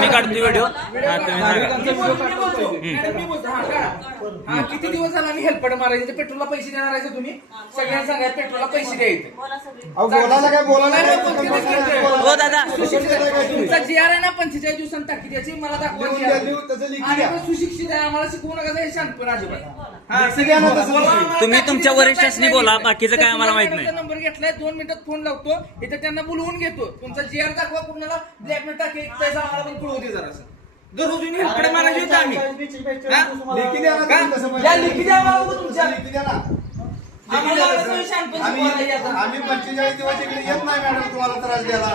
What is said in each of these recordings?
मी काढतो व्हिडिओ. किती दिवस झाला आम्ही हेल्पड मारायचे पेट्रोलला पैसे देणार आहे तुम्ही सगळ्यांना सांगा पेट्रोलला पैसे द्यायचे. हो दादा तुमचा जीआर आहे ना 45 दिवसांनी टाकी द्यायची मला दाखवा. सुशिक्षित आहे आम्हाला शिकवू नका हे शांतपण अजिबात. तुम्ही तुमच्या वरिष्ठांनी बोला बाकीचं काय आम्हाला माहित नाही. नंबर घेतलाय 2 मिनिटात फोन लावतो इथे त्यांना बोलवून घेतो. तुमचा जीआर दाखवा कुणाला ब्लॅकमेल टाकी पैसा आम्हाला पण कळवू दे जरासं. दररोज हेल्पडे मारायचे होते आम्ही. लिखी द्या मला तुमच्या आम्ही 45 दिवस इकडे येत नाही मॅडम तुम्हाला त्रास द्यायला.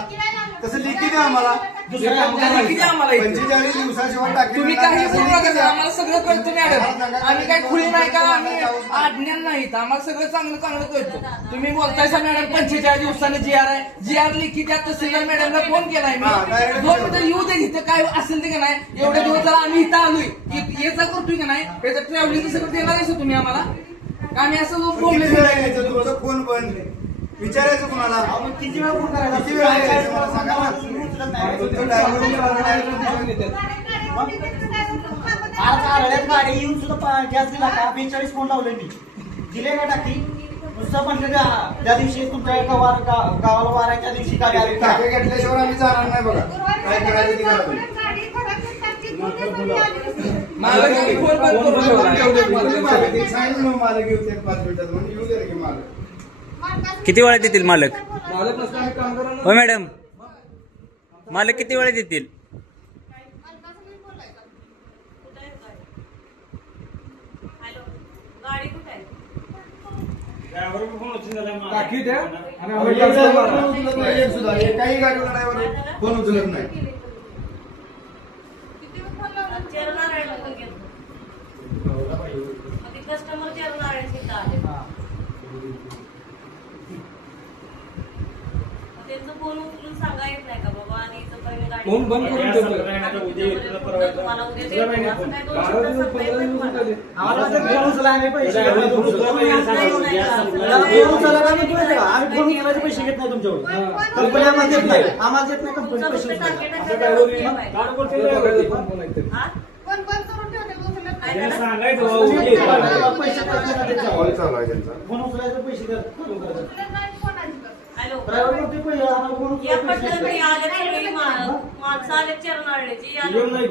तसं लिखी द्या आम्हाला. 45 दिवसाशिवाय टाकी तुम्ही काही बोलू नका आम्हाला सगळं कळतं मॅडम. आम्ही काही खुली नाही का आम्ही आज्ञान नाहीत आम्हाला सगळं चांगलं चांगलं कळतं. तुम्ही बोलतायसा मॅडम 45 दिवसाने जीआर आहे जीआर लिखी द्या. तहसीलदार मॅडमला फोन केलाय मी 2 मिनिटं येऊ दे इथं काय असेल ते का नाही. एवढ्या दिवस जरा आम्ही इथं आलोय याचा करतोय का नाही त्याचं ट्रॅव्हलिंग सगळं देणार आहे तुम्ही आम्हाला. आम्ही असं बोलले तुमचा फोन बंद विचारायचं कुणाला किती वेळा फोन करायचा किती वेळा यायचं मला सांगा ना. आज आरळ्यात गाडी येऊन सुद्धा गॅस दिला का 42 फोन लावले मी दिले का टाकी नुसतं म्हटलं त्या दिवशी तुमच्या गावाला वार आहे त्या दिवशी गाडी आली टाके घेतल्याशिवाय आम्ही जाणार नाही बघा. काय करायचं ते करा. मला घेऊ 5 मिनिटात म्हणजे येऊ दे की मला. किती वेळात येतील मालक. हो मॅडम मालक किती वेळात येतील. टाकी द्या काही गाडीवर नाही फोन उचलत नाही. कस्टमर त्यांचं फोन उचलून सांगा येत नाही का बाबा आणि फोन बंद करून तुम्हाला उद्या देतो असं काय 2 शब्द सांगता येत नाही तुम्हाला. आम्हाला फोन उचला आम्ही पैसे आम्ही फोन उचलायचे पैसे घेत नाही तुमच्यावर. कंपनी आम्हाला देत नाही आम्हाला देत नाही कंपनी पैसे. फोन उचलायचे पैसे द्या. हॅलो ड्रायव्हर म्हणते पैसे आम्हाला फोन या पटकन आले सगळी माणसं आले चरणाळ्याची येऊन नाही